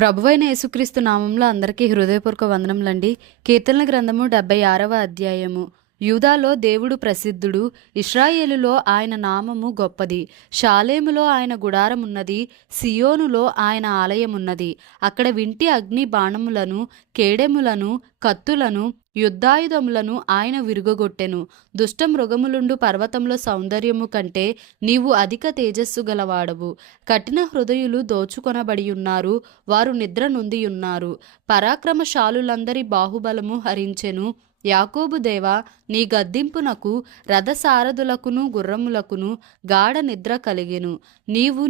ప్రభువైన యేసుక్రీస్తు నామంలో అందరికీ హృదయపూర్వక వందనములండి. కీర్తనల గ్రంథము 76వ అధ్యాయము. యూదాలో దేవుడు ప్రసిద్ధుడు, ఇశ్రాయేలులో ఆయన నామము గొప్పది. షాలేములో ఆయన గుడారమున్నది, సియోనులో ఆయన ఆలయమున్నది. అక్కడ వింటి అగ్ని బాణములను, కేడెములను, కత్తులను, యుద్ధాయుధములను ఆయన విరుగగొట్టెను. దుష్ట మృగములుండు పర్వతంలో సౌందర్యము కంటే నీవు అధిక తేజస్సు గలవాడవు. కఠిన హృదయులు దోచుకొనబడియున్నారు, వారు నిద్ర నొందియున్నారు. పరాక్రమశాలులందరి బాహుబలము హరించెను. యాకోబు దేవా, నీ గద్దింపునకు రథసారథులకును గుర్రములకును గాఢ నిద్ర కలిగెను.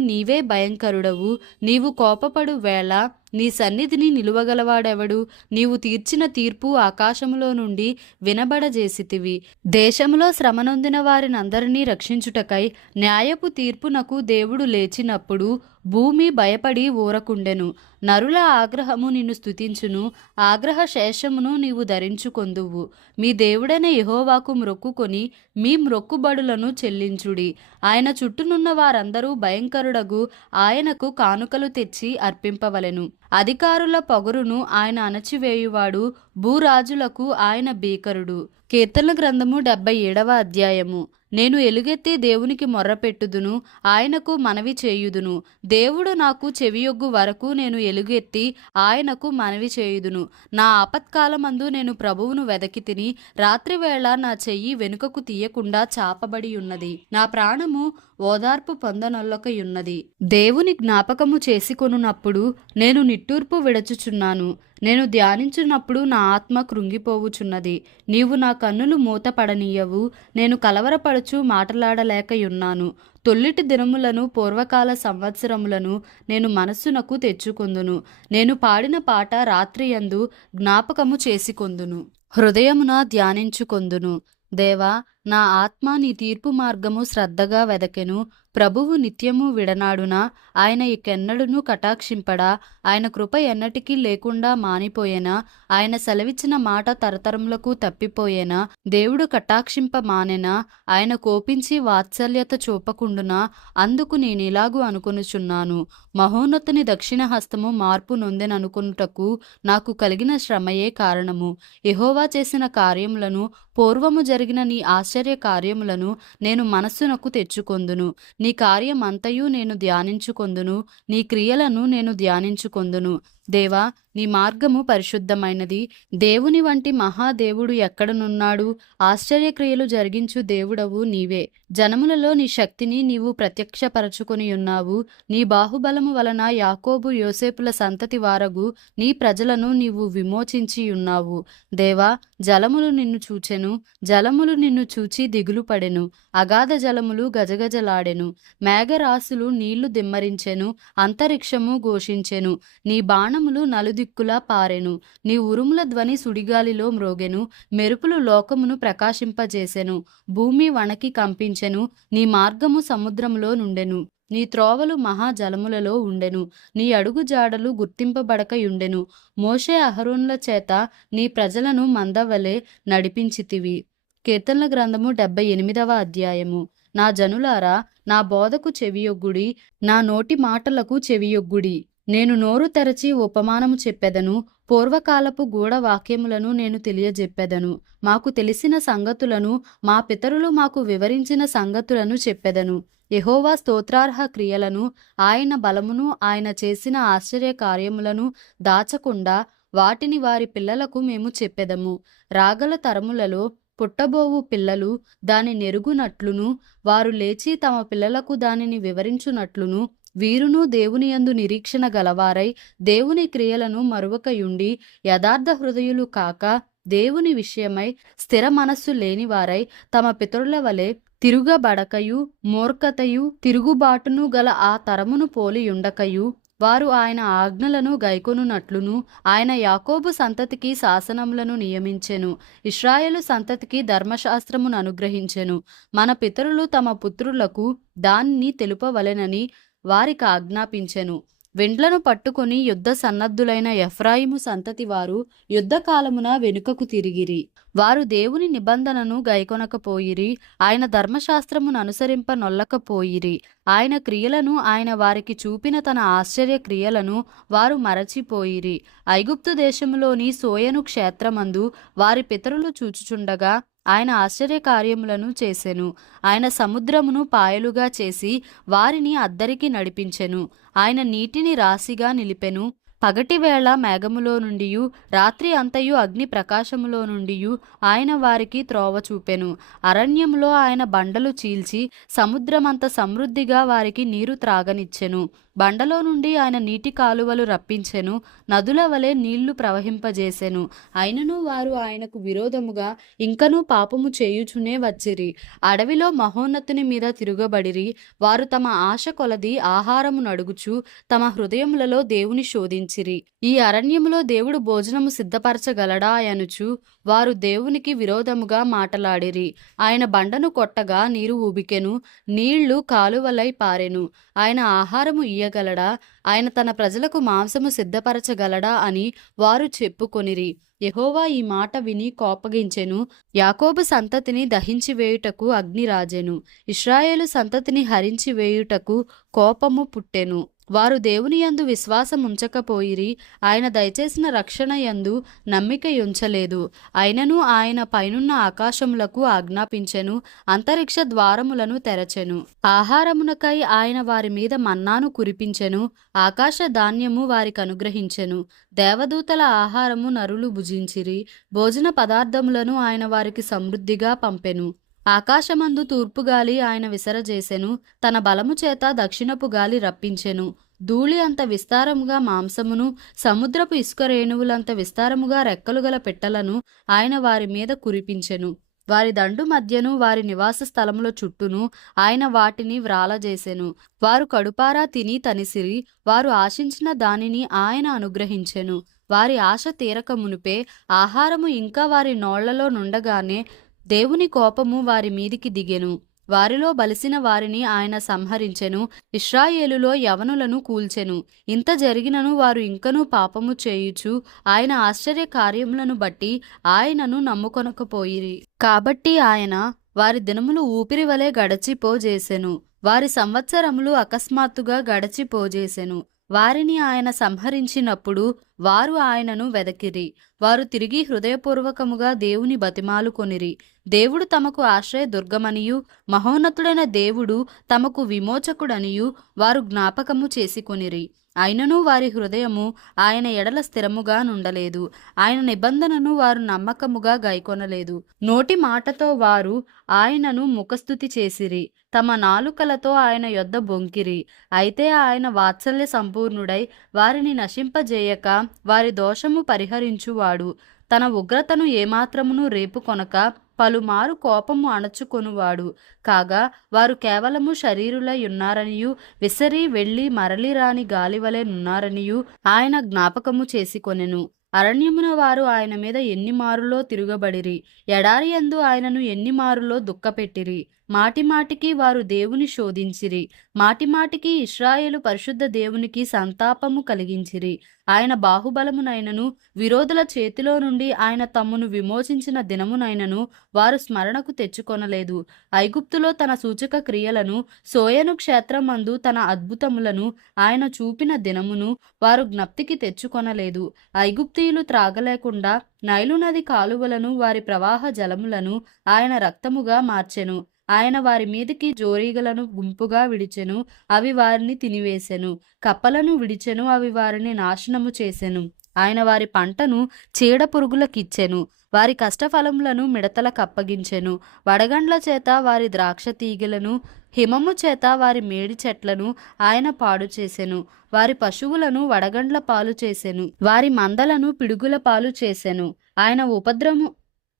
నీవే భయంకరుడవు. నీవు కోపపడు వేళ నీ సన్నిధిని నిలువగలవాడెవడు? నీవు తీర్చిన తీర్పు ఆకాశములో నుండి వినబడజేసితివి. దేశములో శ్రమనొందిన వారినందరినీ రక్షించుటకై న్యాయపు తీర్పునకు దేవుడు లేచినప్పుడు భూమి భయపడి ఊరకుండెను. నరుల ఆగ్రహము నిన్ను స్తుతించును, ఆగ్రహ శేషమును నీవు ధరించుకొందువు. మీ దేవుడైన యెహోవాకు మ్రొక్కుకొని మీ మ్రొక్కుబడులను చెల్లించుడి. ఆయన చుట్టూనున్న వారందరూ భయంకరుడగు ఆయనకు కానుకలు తెచ్చి అర్పింపవలెను. అధికారుల పొగరును ఆయన అణచివేయువాడు, భూరాజులకు ఆయన భీకరుడు. కీర్తనల గ్రంథము 77వ అధ్యాయము. నేను ఎలుగెత్తి దేవునికి మొర్రపెట్టుదును, ఆయనకు మనవి చేయుదును. దేవుడు నాకు చెవియొగ్గు వరకు నేను ఎలుగెత్తి ఆయనకు మనవి చేయుదును. నా ఆపత్కాలమందు నేను ప్రభువును వెదకితిని. రాత్రివేళ నా చెయ్యి వెనుకకు తీయకుండా చాపబడి ఉన్నది. నా ప్రాణము ఓదార్పు పొందనొల్లకయున్నది. దేవుని జ్ఞాపకము చేసుకొనున్నప్పుడు నేను నిట్టూర్పు విడచుచున్నాను. నేను ధ్యానించున్నప్పుడు నా ఆత్మ కృంగిపోవుచున్నది. నీవు నా కన్నులు మూతపడనీయవు. నేను కలవరపడుచు మాటలాడలేకయున్నాను. తొల్లిటి దినములను పూర్వకాల సంవత్సరములను నేను మనస్సునకు తెచ్చుకొందును. నేను పాడిన పాట రాత్రియందు జ్ఞాపకము చేసుకొందును, హృదయమున ధ్యానించుకొందును. దేవా, నా ఆత్మ నీ తీర్పు మార్గము శ్రద్ధగా వెదకెను. ప్రభువు నిత్యము విడనాడునా? ఆయన ఇకెన్నడును కటాక్షింపడా? ఆయన కృప ఎన్నటికీ లేకుండా మానిపోయేనా? ఆయన సెలవిచ్చిన మాట తరతరములకు తప్పిపోయేనా? దేవుడు కటాక్షింప మానెనా? ఆయన కోపించి వాత్సల్యత చూపకుండునా? అందుకు నేనిలాగు అనుకొనుచున్నాను. మహోన్నతుని దక్షిణ హస్తము మార్పు నొందెననుకొనుటకు నాకు కలిగిన శ్రమయే కారణము. యెహోవా చేసిన కార్యములను, పూర్వము జరిగిన నీ ఆశ్చర్య కార్యములను నేను మనస్సునకు తెచ్చుకొందును. నీ కార్యమంతయు నేను ధ్యానించుకొందును, నీ క్రియలను నేను ధ్యానించుకొందును. దేవా, నీ మార్గము పరిశుద్ధమైనది. దేవుని వంటి మహాదేవుడు ఎక్కడనున్నాడు? ఆశ్చర్యక్రియలు జరిగించు దేవుడవు నీవే. జనములలో నీ శక్తిని నీవు ప్రత్యక్షపరచుకొని ఉన్నావు. నీ బాహుబలము వలన యాకోబు యోసేపుల సంతతి వారగు నీ ప్రజలను నీవు విమోచించి ఉన్నావు. దేవా, జలములు నిన్ను చూచెను. జలములు నిన్ను చూచి దిగులు పడెను. అగాధ జలములు గజగజలాడెను. మేఘరాశులు నీళ్లు దిమ్మరించెను. అంతరిక్షము ఘోషించెను. నీ బాణములు నలుదిక్కులా పారెను. నీ ఉరుముల ధ్వని సుడిగాలిలో మ్రోగెను. మెరుపులు లోకమును ప్రకాశింపజేసెను. భూమి వణకి కంపించెను. నీ మార్గము సముద్రములో నుండెను. నీ త్రోవలు మహాజలములలో ఉండెను. నీ అడుగు జాడలు గుర్తింపబడకయుండెను. మోషే అహరోనుల చేత నీ ప్రజలను మందవలె నడిపించితివి. కీర్తనల గ్రంథము 78వ అధ్యాయము. నా జనులారా, నా బోధకు చెవియొగ్గుడి, నా నోటి మాటలకు చెవియొగ్గుడి. నేను నోరు తెరచి ఉపమానము చెప్పెదను. పూర్వకాలపు గూఢ వాక్యములను నేను తెలియజెప్పెదను. మాకు తెలిసిన సంగతులను, మా పితరులు మాకు వివరించిన సంగతులను చెప్పెదను. యెహోవా స్తోత్రార్హ క్రియలను, ఆయన బలమును, ఆయన చేసిన ఆశ్చర్య కార్యములను దాచకుండా వాటిని వారి పిల్లలకు మేము చెప్పెదము. రాగల తరములలో పుట్టబోవు పిల్లలు దాని నెరుగునట్లును, వారు లేచి తమ పిల్లలకు దానిని వివరించునట్లును, వీరును దేవుని యందు నిరీక్షణ గలవారై దేవుని క్రియలను మరువకయుండి యథార్థ హృదయులు కాక దేవుని విషయమై స్థిర మనస్సు లేనివారై తమ పితరుల వలె తిరుగబడకయు మూర్ఖతయు తిరుగుబాటును గల ఆ తరమును పోలియుండకయు, వారు ఆయన ఆజ్ఞలను గైకొనున్నట్లును ఆయన యాకోబు సంతతికి శాసనములను నియమించెను. ఇశ్రాయేలు సంతతికి ధర్మశాస్త్రమును అనుగ్రహించెను. మన పితరులు తమ పుత్రులకు దానిని తెలుపవలెనని వారికి ఆజ్ఞాపించెను. వెండ్లను పట్టుకొని యుద్ధ సన్నద్ధులైన ఎఫ్రాయిము సంతతి వారు యుద్ధకాలమున వెనుకకు తిరిగిరి. వారు దేవుని నిబంధనను గైకొనకపోయిరి, ఆయన ధర్మశాస్త్రమును అనుసరింప నొల్లకపోయిరి. ఆయన క్రియలను, ఆయన వారికి చూపిన తన ఆశ్చర్య క్రియలను వారు మరచిపోయిరి. ఐగుప్తు దేశములోని సోయను క్షేత్రమందు వారి పితరులు చూచుచుండగా ఆయన ఆశ్చర్య కార్యములను చేసెను. ఆయన సముద్రమును పాయలుగా చేసి వారిని అద్దరికి నడిపించెను. ఆయన నీటిని రాశిగా నిలిపెను. పగటివేళ మేఘములో నుండియు రాత్రి అంతయు అగ్ని ప్రకాశములో నుండియు ఆయన వారికి త్రోవ చూపెను. అరణ్యములో ఆయన బండలు చీల్చి సముద్రమంత సమృద్ధిగా వారికి నీరు త్రాగనిచ్చెను. బండలో నుండి ఆయన నీటి కాలువలు రప్పించెను, నదుల వలె నీళ్లు ప్రవహింపజేసెను. అయినను వారు ఆయనకు విరోధముగా ఇంకనూ పాపము చేయుచునే వచ్చిరి. అడవిలో మహోన్నతుని మీద తిరుగబడిరి. వారు తమ ఆశ కొలది ఆహారము నడుగుచు తమ హృదయములలో దేవుని శోధించిరి. ఈ అరణ్యములో దేవుడు భోజనము సిద్ధపరచగలడా అనుచు వారు దేవునికి విరోధముగా మాటలాడిరి. ఆయన బండను కొట్టగా నీరు ఉబికెను, నీళ్లు కాలువలై పారెను. ఆయన ఆహారము ఇయ్యగలడా, ఆయన తన ప్రజలకు మాంసము సిద్ధపరచగలడా అని వారు చెప్పుకొనిరి. యెహోవా ఈ మాట విని కోపగించెను. యాకోబు సంతతిని దహించి వేయుటకు అగ్ని రాజెను. ఇశ్రాయేలు సంతతిని హరించి వేయుటకు కోపము పుట్టెను. వారు దేవుని యందు విశ్వాసముంచకపోయిరి, ఆయన దయచేసిన రక్షణ యందు నమ్మికయుంచలేదు. అయినను ఆయన పైనున్న ఆకాశములకు ఆజ్ఞాపించెను, అంతరిక్ష ద్వారములను తెరచెను. ఆహారమునకై ఆయన వారి మీద మన్నాను కురిపించెను, ఆకాశ ధాన్యము వారికి అనుగ్రహించెను. దేవదూతల ఆహారము నరులు భుజించిరి, భోజన పదార్థములను ఆయన వారికి సమృద్ధిగా పంపెను. ఆకాశమందు తూర్పు గాలి ఆయన విసరజేసెను, తన బలము చేత దక్షిణపు గాలి రప్పించెను. ధూళి అంత విస్తారముగా మాంసమును, సముద్రపు ఇసుక రేణువులంత విస్తారముగా రెక్కలు గల పెట్టలను ఆయన వారి మీద కురిపించెను. వారి దండు మధ్యను, వారి నివాస స్థలముల చుట్టూను ఆయన వాటిని వ్రాలజేసెను. వారు కడుపారా తిని తనిసిరి, వారు ఆశించిన దానిని ఆయన అనుగ్రహించెను. వారి ఆశ తీరక మునుపే ఆహారము ఇంకా వారి నోళ్లలో నుండగానే దేవుని కోపము వారి మీదికి దిగెను. వారిలో బలిసిన వారిని ఆయన సంహరించెను, ఇశ్రాయేలులో యవనులను కూల్చెను. ఇంత జరిగినను వారు ఇంకనూ పాపము చేయుచు ఆయన ఆశ్చర్య కార్యములను బట్టి ఆయనను నమ్ముకొనకపోయిరి. కాబట్టి ఆయన వారి దినములు ఊపిరి వలె గడచిపోజేసెను, వారి సంవత్సరములు అకస్మాత్తుగా గడచిపోజేసెను. వారిని ఆయన సంహరించినప్పుడు వారు ఆయనను వెదకిరి. వారు తిరిగి హృదయపూర్వకముగా దేవుని బతిమాలుకొనిరి. దేవుడు తమకు ఆశ్రయ దుర్గమనియు, మహోన్నతుడైన దేవుడు తమకు విమోచకుడనియు వారు జ్ఞాపకము చేసుకొనిరి. అయినను వారి హృదయము ఆయన ఎడల స్థిరముగా నుండలేదు, ఆయన నిబంధనను వారు నమ్మకముగా గైకొనలేదు. నోటి మాటతో వారు ఆయనను ముఖస్తుతి చేసిరి, తమ నాలుకలతో ఆయన యొద్ద బొంకిరి. అయితే ఆయన వాత్సల్య సంపూర్ణుడై వారిని నశింపజేయక వారి దోషము పరిహరించువాడు. తన ఉగ్రతను ఏమాత్రమును రేపుకొనక పలుమారు కోపము అణచుకొనువాడు. కాగా వారు కేవలము శరీరులై ఉన్నారనియు, విసరి వెళ్లి మరలి రాని గాలివలె నున్నారనియు ఆయన జ్ఞాపకము చేసుకొనెను. అరణ్యమున వారు ఆయన మీద ఎన్ని మారులో తిరుగబడిరి, ఎడారి యందు ఆయనను ఎన్ని మారులో దుఃఖపెట్టిరి. మాటిమాటికి వారు దేవుని శోధించిరి, మాటిమాటికి ఇశ్రాయేలు పరిశుద్ధ దేవునికి సంతాపము కలిగించిరి. ఆయన బాహుబలమునైనను, విరోధుల చేతిలో నుండి ఆయన తమ్మును విమోచించిన దినమునైనను వారు స్మరణకు తెచ్చుకొనలేదు. ఐగుప్తులో తన సూచక క్రియలను, సోయను క్షేత్రమందు తన అద్భుతములను ఆయన చూపిన దినమును వారు జ్ఞప్తికి తెచ్చుకొనలేదు. ఐగుప్తీయులు త్రాగలేకుండా నైలు నది కాలువలను, వారి ప్రవాహ జలములను ఆయన రక్తముగా మార్చెను. ఆయన వారి మీదికి జోరీగలను గుంపుగా విడిచెను, అవి వారిని తినివేసెను. కప్పలను విడిచెను, అవి వారిని నాశనము చేసెను. ఆయన వారి పంటను చీడ పురుగులకిచ్చెను, వారి కష్టఫలములను మిడతలకు అప్పగించెను. వడగండ్ల చేత వారి ద్రాక్ష తీగలను, హిమము చేత వారి మేడి చెట్లను ఆయన పాడు చేసెను. వారి పశువులను వడగండ్ల పాలు చేసెను, వారి మందలను పిడుగుల పాలు చేసెను.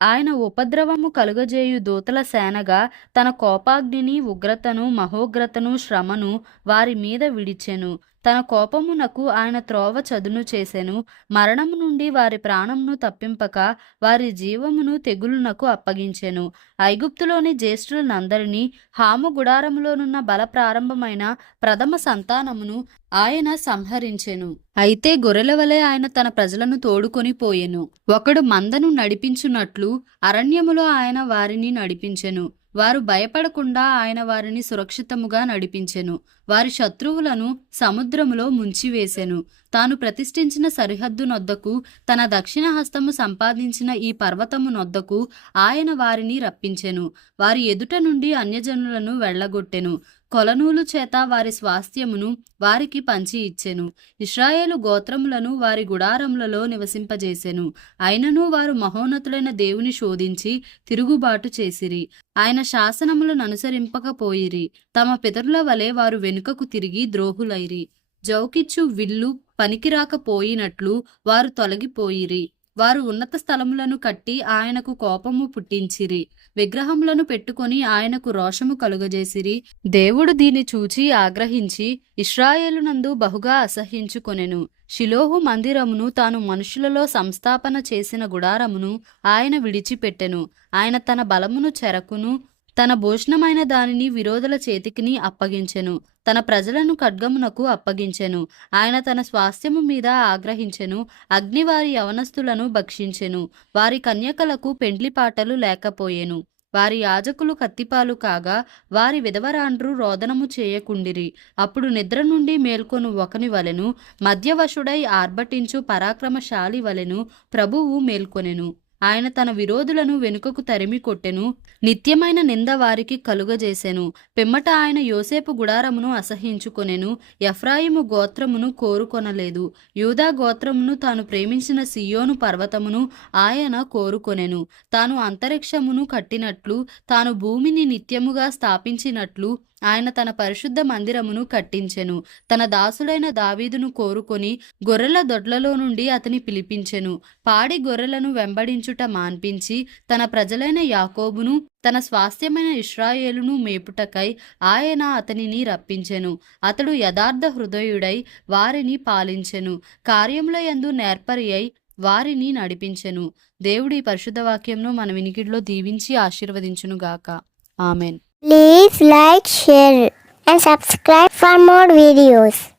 ఆయన ఉపద్రవము కలుగజేయు దూతల సేనగా తన కోపాగ్నిని, ఉగ్రతను, మహోగ్రతను, శ్రమను వారి మీద విడిచెను. తన కోపమునకు ఆయన త్రోవ చదును చేసెను. మరణము నుండి వారి ప్రాణమును తప్పింపక వారి జీవమును తెగులునకు అప్పగించెను. ఐగుప్తులోని జ్యేష్ఠులనందరినీ, హాము గుడారములోనున్న బల ప్రారంభమైన ప్రథమ సంతానమును ఆయన సంహరించెను. అయితే గొర్రెల వలె ఆయన తన ప్రజలను తోడుకొని పోయెను. ఒకడు మందను నడిపించున్నట్లు అరణ్యములో ఆయన వారిని నడిపించెను. వారు భయపడకుండా ఆయన వారిని సురక్షితముగా నడిపించెను. వారి శత్రువులను సముద్రములో ముంచివేసెను. తాను ప్రతిష్ఠించిన సరిహద్దు నొద్దకు, తన దక్షిణ హస్తము సంపాదించిన ఈ పర్వతము నొద్దకు ఆయన వారిని రప్పించెను. వారి ఎదుట నుండి అన్యజనులను వెళ్ళగొట్టెను. కొలనూలు చేత వారి స్వాస్థ్యమును వారికి పంచి ఇచ్చెను. ఇశ్రాయేలు గోత్రములను వారి గుడారములలో నివసింపజేసెను. అయినను వారు మహోన్నతులైన దేవుని శోధించి తిరుగుబాటు చేసిరి. ఆయన శాసనములను అనుసరింపకపోయిరి. తమ పితరుల వలె వారు వెనుకకు తిరిగి ద్రోహులైరి. జౌకిచ్చు విల్లు పనికిరాకపోయినట్లు వారు తొలగిపోయిరి. వారు ఉన్నత స్థలములను కట్టి ఆయనకు కోపము పుట్టించిరి. విగ్రహములను పెట్టుకొని ఆయనకు రోషము కలుగజేసిరి. దేవుడు దీన్ని చూచి ఆగ్రహించి ఇశ్రాయేలునందు బహుగా అసహ్యించుకొనెను. షిలోహు మందిరమును, తాను మనుషులలో సంస్థాపన చేసిన గుడారమును ఆయన విడిచిపెట్టెను. ఆయన తన బలమును చెరకును, తన భూషణమైన దానిని విరోధుల చేతికిని అప్పగించెను. తన ప్రజలను ఖడ్గమునకు అప్పగించెను. ఆయన తన స్వాస్థ్యము మీద ఆగ్రహించెను. అగ్ని వారి యవనస్తులను భక్షించెను. వారి కన్యకలకు పెండ్లి పాటలు లేకపోయెను. వారి యాజకులు కత్తిపాలు కాగా వారి విధవరాండ్రు రోదనము చేయకుండిరి. అప్పుడు నిద్ర నుండి మేల్కొను ఒకని వలెను, మధ్యవశుడై ఆర్భటించు పరాక్రమశాలి వలెను ప్రభువు మేల్కొనెను. ఆయన తన విరోధులను వెనుకకు తరిమి కొట్టెను. నిత్యమైన నింద వారికి కలుగజేసెను. పిమ్మట ఆయన యోసేపు గుడారమును అసహ్యించుకొనెను. ఎఫ్రాయిము గోత్రమును కోరుకొనలేదు. యూదా గోత్రమును, తాను ప్రేమించిన సియోను పర్వతమును ఆయన కోరుకొనెను. తాను అంతరిక్షమును కట్టినట్లు, తాను భూమిని నిత్యముగా స్థాపించినట్లు ఆయన తన పరిశుద్ధ మందిరమును కట్టించెను. తన దాసుడైన దావీదును కోరుకొని గొర్రెల దొడ్లలో నుండి అతని పిలిపించెను. పాడి గొర్రెలను వెంబడించుట మాన్పించి తన ప్రజలైన యాకోబును, తన స్వాస్థ్యమైన ఇశ్రాయేలును మేపుటకై ఆయన అతనిని రప్పించెను. అతడు యథార్థ హృదయుడై వారిని పాలించెను. కార్యముల యందు నేర్పరి అయి వారిని నడిపించెను. దేవుడి పరిశుద్ధ వాక్యంను మన వినికిడిలో దీవించి ఆశీర్వదించునుగాక. Amen. Please like, share and subscribe for more videos.